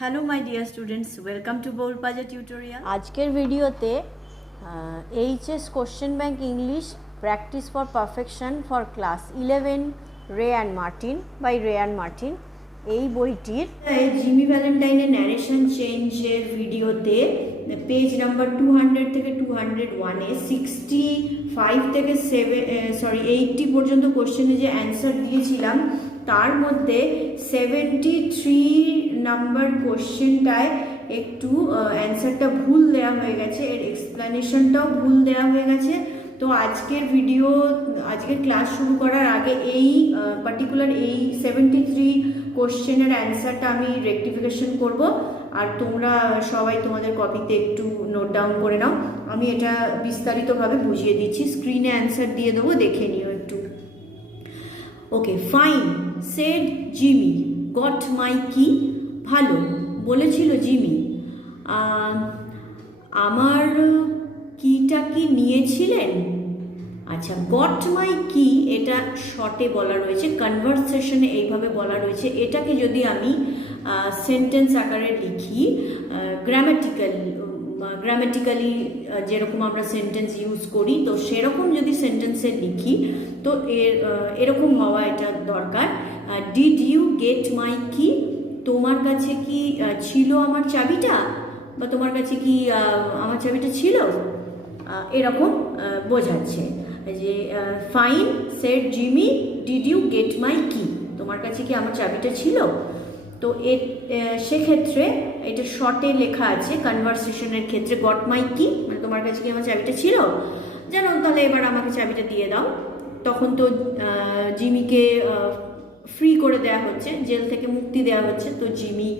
Hello my dear students, welcome to Boul Panja tutorial. আজকের ভিডিওতে HS question bank English practice for perfection for class 11 রে and Martin by রে and Martin এই বইটির Jimmy ভ্যালেন্টাইনের narration চেঞ্জের ভিডিওতে page number 200 থেকে 201 এ 65 থেকে 80 পর্যন্ত কোশ্চেনে যে অ্যান্সার দিয়েছিলাম তার মধ্যে 73 নাম্বার কোশ্চেনটায় একটু অ্যান্সারটা ভুল দেওয়া হয়ে গেছে, এর এক্সপ্লেনেশনটাও ভুল দেওয়া হয়ে গেছে। তো আজকের ক্লাস শুরু করার আগে এই পার্টিকুলার এই 73 কোশ্চেনের অ্যান্সারটা আমি রেকটিফিকেশন করব, আর তোমরা সবাই তোমাদের কপিতে একটু নোট ডাউন করে নাও। আমি এটা বিস্তারিতভাবে বুঝিয়ে দিচ্ছি, স্ক্রিনে অ্যান্সার দিয়ে দেবো, দেখে নিও একটু। Okay, fine said Jimmy, got my কি, ভালো বলেছিল জিমি। আমার কিটা কি নিয়েছিলেন? আচ্ছা, গট মাই কি এটা শর্টে বলা রয়েছে, কনভারসেশনে এইভাবে বলা রয়েছে। এটাকে যদি আমি সেন্টেন্স আকারে লিখি, গ্রামাটিক্যালি যেরকম আমরা সেন্টেন্স ইউজ করি, তো সেরকম যদি সেন্টেন্সে লিখি তো এরকম হওয়া এটা দরকার। Did you get my key, তোমার কাছে কি ছিল আমার চাবিটা, বা তোমার কাছে কি আমার চাবিটা ছিল, এরকম বোঝাচ্ছে যে fine said Jimmy, did you get my key, তোমার কাছে কি আমার চাবিটা ছিল। তো সেক্ষেত্রে এটা শর্টে লেখা আছে কনভারসেশনের ক্ষেত্রে, গট মাই কি মানে তোমার কাছে কি আমার চাবিটা ছিল, জানো তাহলে এবার আমাকে চাবিটা দিয়ে দাও। তখন তো জিমিকে ফ্রি করে দেওয়া হচ্ছে, জেল থেকে মুক্তি দেওয়া হচ্ছে, তো জিমি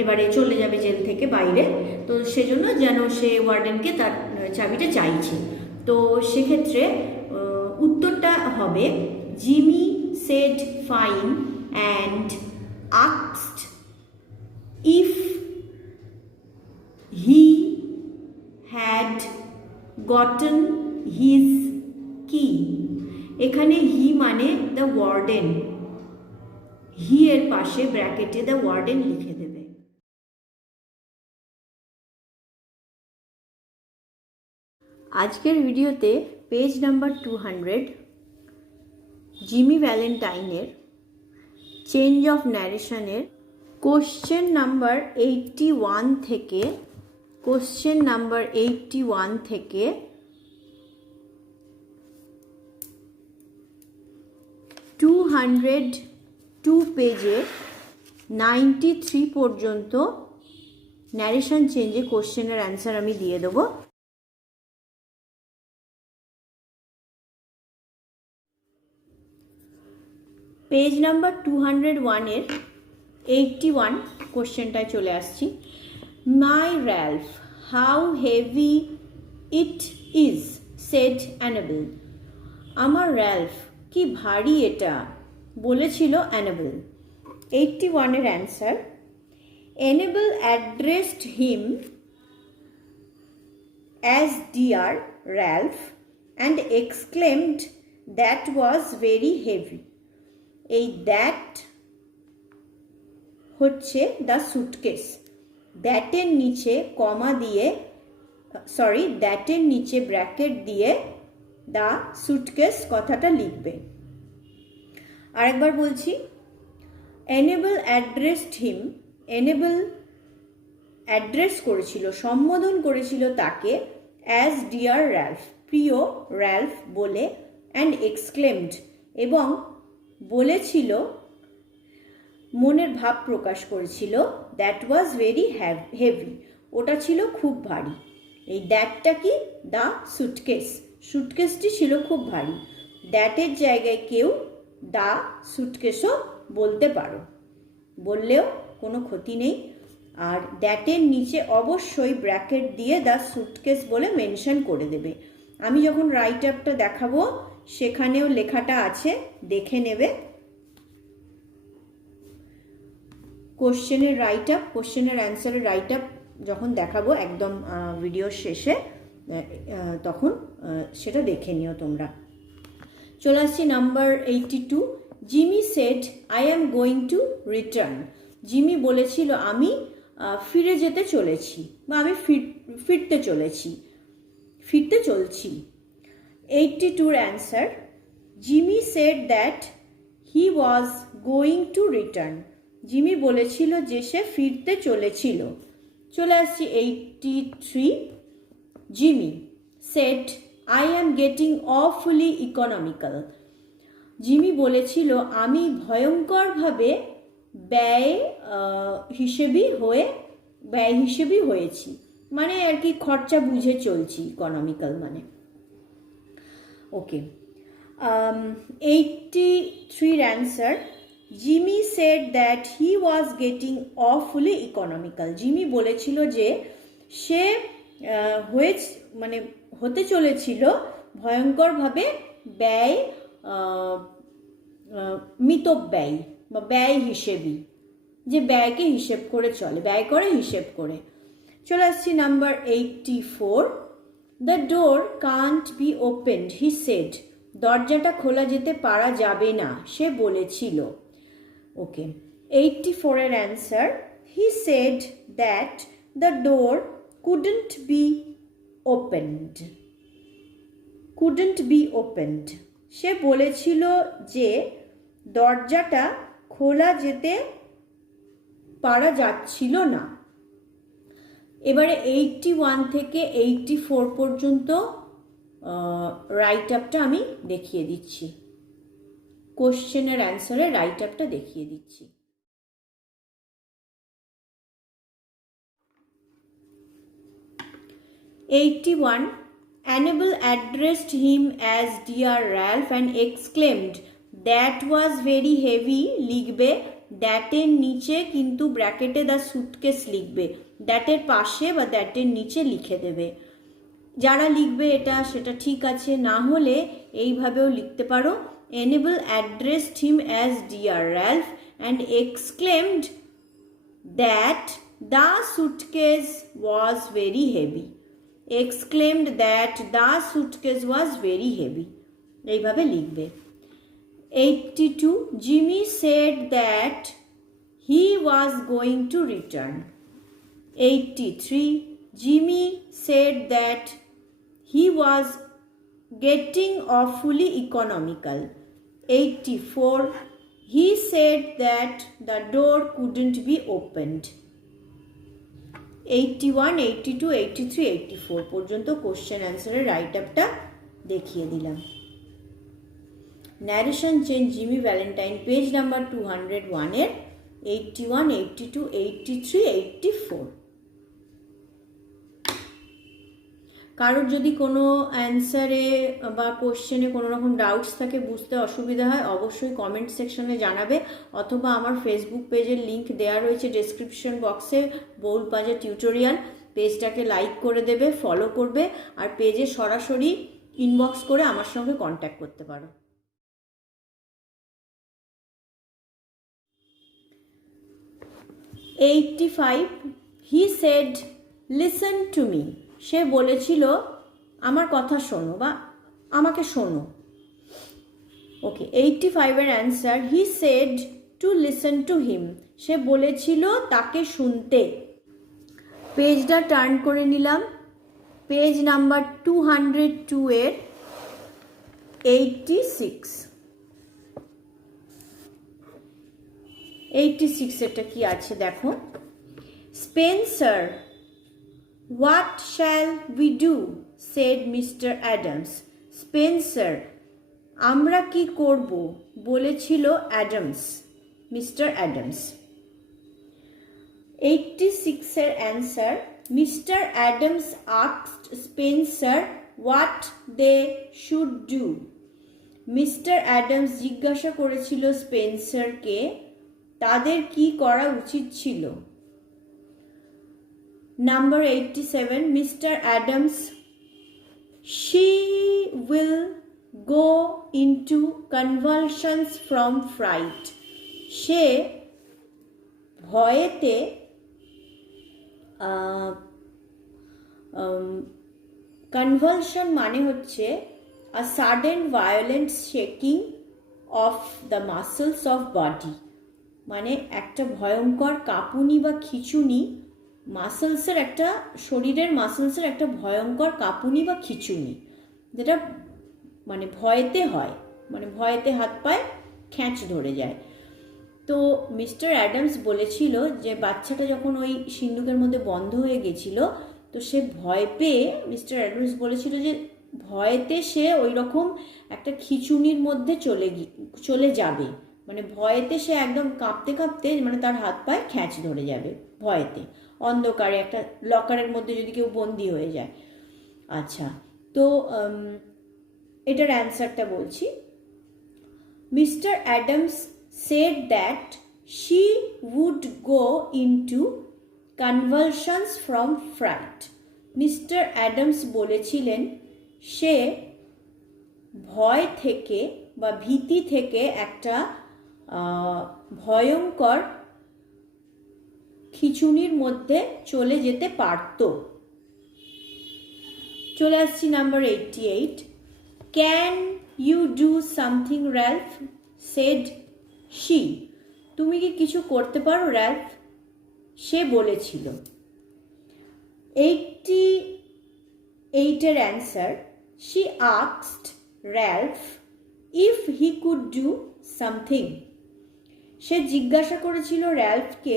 এবারে চলে যাবে জেল থেকে বাইরে, তো সেজন্য যেন সে ওয়ার্ডেনকে তার চাবিটা চাইছে। তো সেক্ষেত্রে উত্তরটা হবে Jimmy said fine and asked if he had gotten his key. এখানে হি মানে দ্য ওয়ার্ডেন, হি এর পাশে ব্র্যাকেটে দ্য ওয়ার্ডেন লিখে দেবে। আজকের ভিডিওতে পেজ নাম্বার 200 জিমি ভ্যালেন্টাইনের চেঞ্জ অফ ন্যারেশনের কোশ্চেন নাম্বার 81 থেকে 202 পেজের 93 পর্যন্ত ন্যারেশন চেঞ্জে কোশ্চেনের অ্যান্সার আমি দিয়ে দেবো। পেজ নাম্বার 201-এর 81 কোশ্চেনটায় চলে আসছি। My Ralph, how heavy it is, said Annabel. আমার র্যালফ, কি ভারী এটা, বলেছিল অ্যানাবেল। 81-এর answer, Annabel addressed him as dear Ralph and exclaimed that was very heavy. এই দ্যাট হচ্ছে দ্য সুটকেস, দ্যাটের নিচে কমা দিয়ে দ্যাটের নিচে ব্র্যাকেট দিয়ে দ্য সুটকেস কথাটা লিখবে। আরেকবার বলছি, অ্যানেবল অ্যাড্রেসড হিম, অ্যানেবল অ্যাড্রেস করেছিল, সম্বোধন করেছিল তাকে, অ্যাজ ডিয়ার র্যালফ, প্রিয় র্যালফ বলে, অ্যান্ড এক্সক্লেমড এবং বলেছিল, মনের ভাব প্রকাশ করেছিল, দ্যাট ওয়াজ ভেরি হেভি, ওটা ছিল খুব ভারী। এই দ্যাটটা কি, দ্য সুটকেস, সুটকেসটি ছিল খুব ভারী। দ্যাটের জায়গায় কেউ দ্য সুটকেসও বলতে পারো, বললেও কোনো ক্ষতি নেই। আর দ্যাটের নিচে অবশ্যই ব্র্যাকেট দিয়ে দ্য সুটকেস বলে মেনশন করে দেবে। আমি যখন রাইট আপটা দেখাবো সেখানেও লেখাটা আছে, দেখে নেবে। কোশ্চেনের রাইট আপ, কোশ্চেনের অ্যান্সারের রাইট আপ যখন দেখাবো একদম ভিডিওর শেষে, তখন সেটা দেখে নিও তোমরা। চলে আসছি number 82। Jimmy said I am going to return. Jimmy বলেছিল আমি ফিরে যেতে চলেছি বা আমি ফিরতে চলছি। 82 answer, Jimmy said that he was going to return. Jimmy বলেছিল যে সে ফিরতে চলেছিল। চলে আসছি 83, Jimmy said I am getting awfully economical. Jimmy বলেছিল আমি ভয়ঙ্করভাবে ব্যয় হিসেবি হয়েছি, মানে আর কি খরচা বুঝে চলছি, ইকোনমিক্যাল মানে। Okay, 83 answer, Jimmy said that he was getting awfully economical. Jimmy বলেছিল যে সে হতে চলেছিল ভয়ঙ্করভাবে মিতব্যয়ী বা ব্যয় হিসেবি, যে ব্যয়কে হিসেব করে চলে, ব্যয় করে হিসেব করে। চলে আসছি number 84, the door can't be opened he said. দরজাটা খোলা যেতে পারা যাবে না, সে বলেছিল। ওকে, 84 এর answer, he said that the door couldn't be opened. সে বলেছিল যে দরজাটা খোলা যেতে পারা যাচ্ছিল না। এবারে 81 থেকে 84 পর্যন্ত রাইট আপটা আমি দেখিয়ে দিচ্ছি, কোশ্চেনের অ্যান্সারের রাইট আপটা দেখিয়ে দিচ্ছি। "81. Annabel addressed him as Dear Ralph and exclaimed, That was very heavy" লিখবে, দ্যাটের নিচে কিন্তু ব্র্যাকেটে দ্য সুটকেস লিখবে, দ্যাটের পাশে বা দ্যাটের নিচে লিখে দেবে। যারা লিখবে এটা সেটা ঠিক আছে, না হলে এইভাবেও লিখতে পারো, Annabel addressed him as Dear Ralph and exclaimed that the suitcase was very heavy. Exclaimed that the suitcase was very heavy. এইভাবে লিখবে। 82, Jimmy said that he was going to return. 83, Jimmy said that he was getting awfully economical. 84, he said that the door couldn't be opened. 81, 82, 83, 84 পর্যন্ত question অ্যান্সারের right আপটা দেখিয়ে দিলাম। Narration change Jimmy Valentine, page number 201 এর 81, 82, 83, 84। কারোর যদি কোনো অ্যান্সারে বা কোশ্চেনে কোনো রকম ডাউটস থাকে, বুঝতে অসুবিধা হয়, অবশ্যই কমেন্ট সেকশনে জানাবে, অথবা আমার ফেসবুক পেজের লিঙ্ক দেওয়া রয়েছে ডেসক্রিপশন বক্সে, বৌল পাঞ্জা টিউটোরিয়াল, পেজটাকে লাইক করে দেবে, ফলো করবে, আর পেজে সরাসরি ইনবক্স করে আমার সঙ্গে কন্ট্যাক্ট করতে পারো। "85, he said, listen to me." সে বলেছিল আমার কথা শোনো বা আমাকে শোনো। ওকে, 85 এর answer, he said to listen to him. সে বলেছিল তাকে শুনতে। পেজটা টার্ন করে নিলাম, পেজ নাম্বার 202 এর 86। 86 এটা কি আছে দেখো, Spencer, "What shall we do?" said Mr. Adams. Spencer, আমরা কি করব বলেছিল অ্যাডামস, মিস্টার অ্যাডামস। 86 এর answer, mister Adams asked Spencer what they should do. Mister Adams জিজ্ঞাসা করেছিল স্পেন্সারকে তাদের কি করা উচিত ছিল। Number 87, Mr. Adams, she will go into convulsions from fright. সে ভয়েতে কনভালশন মানে হচ্ছে a sudden violent shaking of the muscles of body, মানে একটা ভয়ঙ্কর কাঁপুনি বা খিঁচুনি মাসেলসের একটা শরীরের মাসেলসের একটা ভয়ঙ্কর কাঁপুনি বা খিঁচুনি, যেটা মানে ভয়েতে হয়, মানে ভয়েতে হাত পায়ে খ্যাঁচ ধরে যায়। তো মিস্টার অ্যাডামস বলেছিল যে বাচ্চাটা যখন ওই সিন্ধুকের মধ্যে বন্ধ হয়ে গেছিল, তো সে ভয় পেয়ে, মিস্টার অ্যাডামস বলেছিল যে ভয়েতে সে ওই রকম একটা খিঁচুনির মধ্যে চলে যাবে, মানে ভয়েতে সে একদম কাঁপতে কাঁপতে মানে তার হাত পায়ে খ্যাঁচ ধরে যাবে ভয়েতে, অন্ধকারে একটা লকারের মধ্যে যদি কেউ বন্দি হয়ে যায়। আচ্ছা, তো এটার অ্যান্সারটা বলছি। Mister Adams said that she would go into convulsions from fright. Mister Adams বলেছিলেন সে ভয় থেকে বা ভীতি থেকে একটা ভয়ঙ্কর খিঁচুনির মধ্যে চলে যেতে পারত। চলে আসছি number 88। Can you do something Ralph, said she. তুমি কি কিছু করতে পারো র্যালফ, সে বলেছিল। 88 এর answer, she asked Ralph if he could do something. সে জিজ্ঞাসা করেছিল র্যালফকে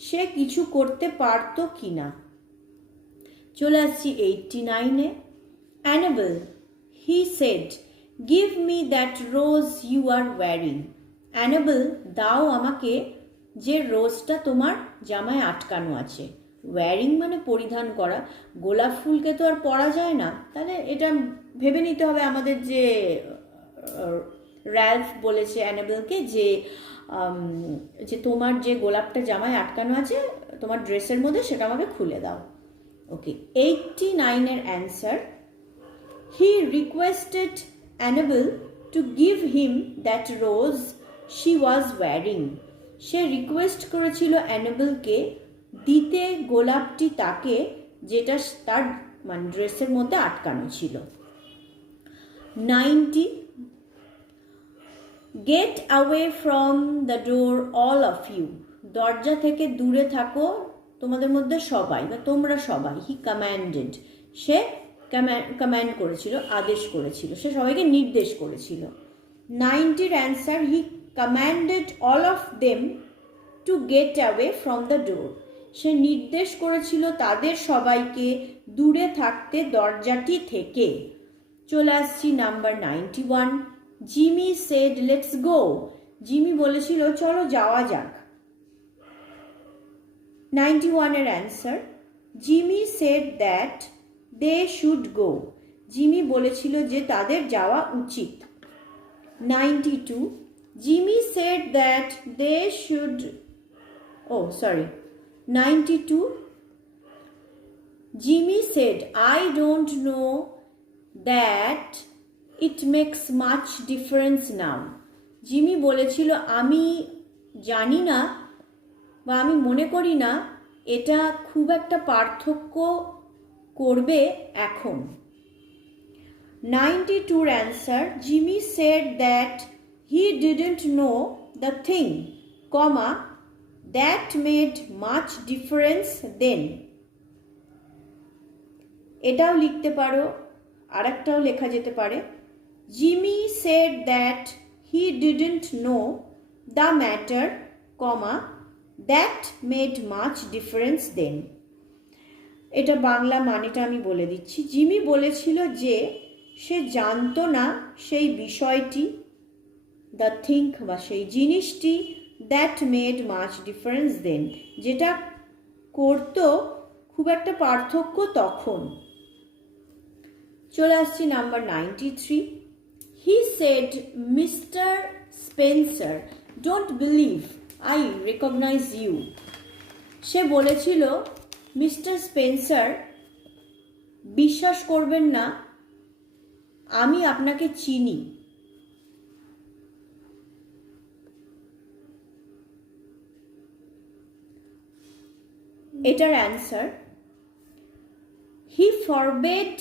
সে কিছু করতে পারতো কি না। চলে আসছি 89-এ। Annabel, he said, give me that rose you are wearing. Annabel, দাও আমাকে যে রোজটা তোমার জামায় আটকানো আছে। ওয়্যারিং মানে পরিধান করা, গোলাপ ফুলকে তো আর পরা যায় না, তাহলে এটা ভেবে নিতে হবে আমাদের যে র্যালফ বলেছে অ্যানাবেলকে যে তোমার যে গোলাপটা জামায় আটকানো আছে তোমার ড্রেসের মধ্যে, সেটা আমাকে খুলে দাও। ওকে, 89-এর answer, he requested Annabel to give him that rose she was wearing. সে রিকোয়েস্ট করেছিল অ্যানাবেলকে দিতে গোলাপটি তাকে, যেটা তার মানে ড্রেসের মধ্যে আটকানো ছিল। 90, get away from the door all of you. দরজা থেকে দূরে থাকো তোমাদের মধ্যে সবাই বা তোমরা সবাই। হি কম্যান্ডেড, সে কম্যান্ড করেছিল, আদেশ করেছিল, সে সবাইকে নির্দেশ করেছিল। 90-এর answer, he commanded all of them to get away from the door. সে নির্দেশ করেছিল তাদের সবাইকে দূরে থাকতে দরজাটি থেকে। চলে আসছি number 91। Jimmy said let's go. Jimmy বলেছিল চলো যাওয়া যাক। 91-এর answer, Jimmy said that they should go. Jimmy বলেছিল যে তাদের যাওয়া উচিত। 92, Jimmy said that they should 92, Jimmy said I don't know that it makes much difference now. Jimmy বলেছিল আমি জানি না বা আমি মনে করি না এটা খুব একটা পার্থক্য করবে এখন। 92-এর answer, Jimmy said that he didn't know the thing, comma that made much difference then. এটাও লিখতে পারো, আর একটাও লেখা যেতে পারে, Jimmy said that he didn't know the matter, comma that made much difference then. এটা বাংলা মানেটা আমি বলে দিচ্ছি। জিমি বলেছিল যে সে জানতো না সেই বিষয়টি, দ্য থিঙ্ক বা সেই জিনিসটি, that made much difference then, যেটা করতো খুব একটা পার্থক্য তখন। চলে আসছি number 93। He said mister Spencer don't believe I recognise you. সে বলেছিল মিস্টার স্পেন্সার বিশ্বাস করবেন না, আমি আপনাকে চিনি। এটার answer, he forbade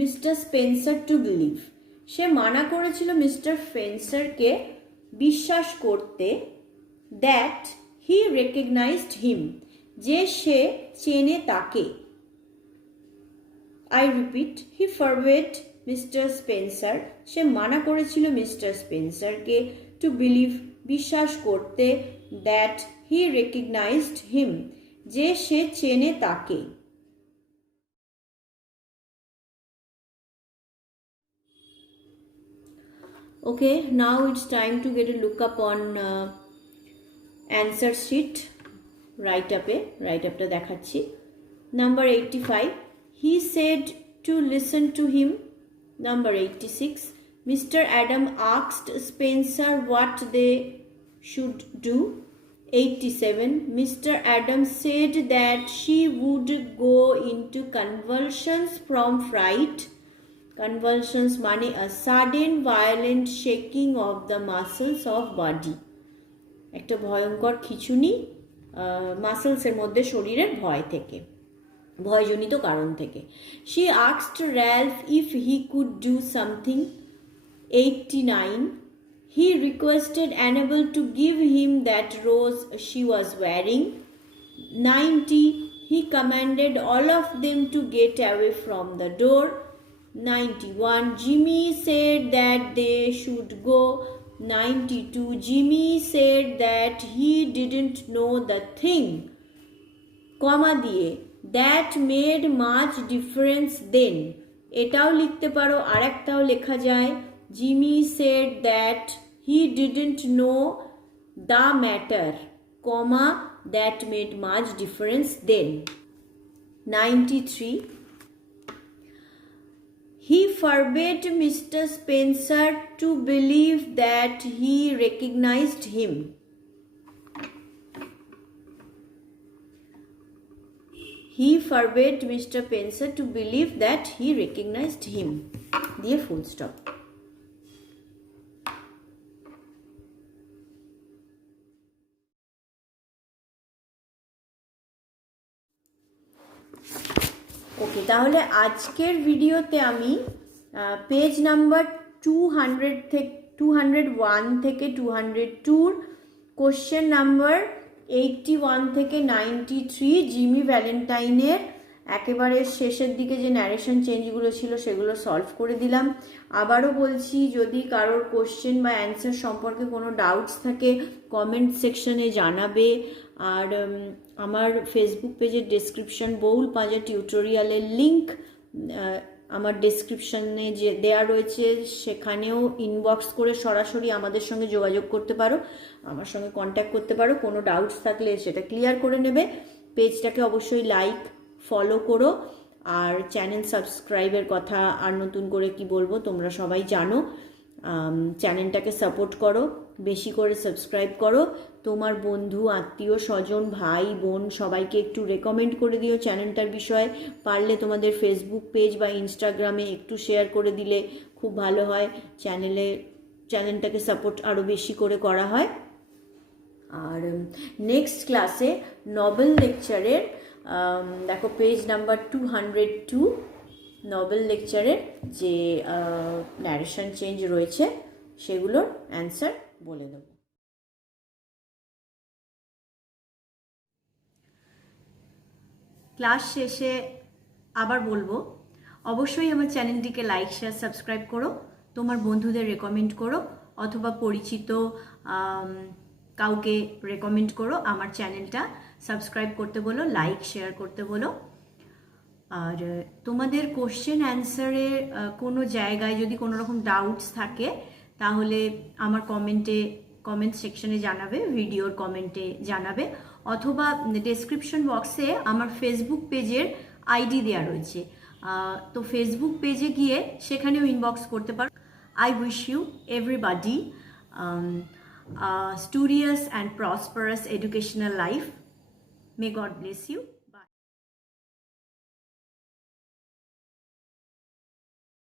mister Spencer to believe. সে মানা করেছিল মিস্টার স্পেন্সারকে বিশ্বাস করতে, দ্যাট হি রেকগনাইজড হিম, যে সে চেনে তাকে। I repeat, he forbade Mr. Spencer, সে মানা করেছিল মিস্টার স্পেন্সারকে to believe, বিশ্বাস করতে, that he recognized him, যে সে চেনে তাকে। Okay, now it's time to get a look up on answer sheet. Write up-টা দেখাচ্ছি। Number 85, he said to listen to him. Number 86, Mr. Adam asked Spencer what they should do. 87, Mr. Adam said that she would go into convulsions from fright. Convulsions মানে a sudden violent shaking of the muscles of body, একটা ভয়ঙ্কর খিঁচুনি মাসেলসের মধ্যে শরীরের ভয়জনিত কারণ থেকে। She asked Ralph if he could do something. 89, he requested Annabelle to give him that rose she was wearing. 90, he commanded all of them to get away from the door. 91, Jimmy said that they should go. 92, Jimmy said that he didn't know the thing, কমা দিয়ে, that made much difference then. এটাও লিখতে পারো, আরেকটাও লেখা যায়, Jimmy said that he didn't know the matter, comma, that made much difference then. 93, he forbade Mr. Spencer to believe that he recognized him. He forbade Mr. Spencer to believe that he recognized him. দিয়ে full stop. ওকে, তাহলে আজকের ভিডিওতে আমি page number 201 থেকে 202 question number 81 থেকে 93 Jimmy ভ্যালেন্টাইনের একেবারে শেষের দিকে যে ন্যারেশন চেঞ্জগুলো ছিল সেগুলো সলভ করে দিলাম। আবারও বলছি, যদি কারোর কোশ্চেন বা অ্যান্সার সম্পর্কে কোনো ডাউটস থাকে কমেন্ট সেকশনে জানাবে। আর আমার ফেসবুক পেজের ডেসক্রিপশন বউল পাঞ্জা টিউটোরিয়ালের লিঙ্ক আমার ডেসক্রিপশনে যে দেয়া রয়েছে, সেখানেও ইনবক্স করে সরাসরি আমাদের সঙ্গে যোগাযোগ করতে পারো, আমার সঙ্গে কন্ট্যাক্ট করতে পারো। কোনো ডাউটস থাকলে সেটা ক্লিয়ার করে নেবে। পেজটাকে অবশ্যই লাইক ফলো করো, আর চ্যানেল সাবস্ক্রাইবের কথা আর নতুন করে কি বলবো, তোমরা সবাই জানো। চ্যানেলটাকে সাপোর্ট করো, বেশি করে সাবস্ক্রাইব করো, তোমার বন্ধু আত্মীয় স্বজন ভাই বোন সবাইকে একটু রেকমেন্ড করে দিও চ্যানেলটার বিষয়ে। পারলে তোমাদের ফেসবুক পেজ বা ইনস্টাগ্রামে একটু শেয়ার করে দিলে খুব ভালো হয়, চ্যানেলটাকে সাপোর্ট আরও বেশি করে করা হয়। আর নেক্সট ক্লাসে নভেল লেকচারের দেখো পেজ নাম্বার 202 নভেল লেকচারের যে ন্যারেশন চেঞ্জ রয়েছে সেগুলোর অ্যান্সার বলে দেবো। ক্লাস শেষে আবার বলবো, অবশ্যই আমার চ্যানেলটিকে লাইক শেয়ার সাবস্ক্রাইব করো, তোমার বন্ধুদের রেকমেন্ড করো, অথবা পরিচিত কাউকে রেকমেন্ড করো, আমার চ্যানেলটা সাবস্ক্রাইব করতে বলো, লাইক শেয়ার করতে বলো। আর তোমাদের কোশ্চেন অ্যান্সারে কোনো জায়গায় যদি কোনো রকম ডাউটস থাকে তাহলে আমার কমেন্ট সেকশনে জানাবে, ভিডিওর কমেন্টে জানাবে, অথবা ডেসক্রিপশন বক্সে আমার ফেসবুক পেজের আইডি দেওয়া রয়েছে, তো ফেসবুক পেজে গিয়ে সেখানেও ইনবক্স করতে পারো। I wish you everybody a studious and prosperous educational life. May God bless you.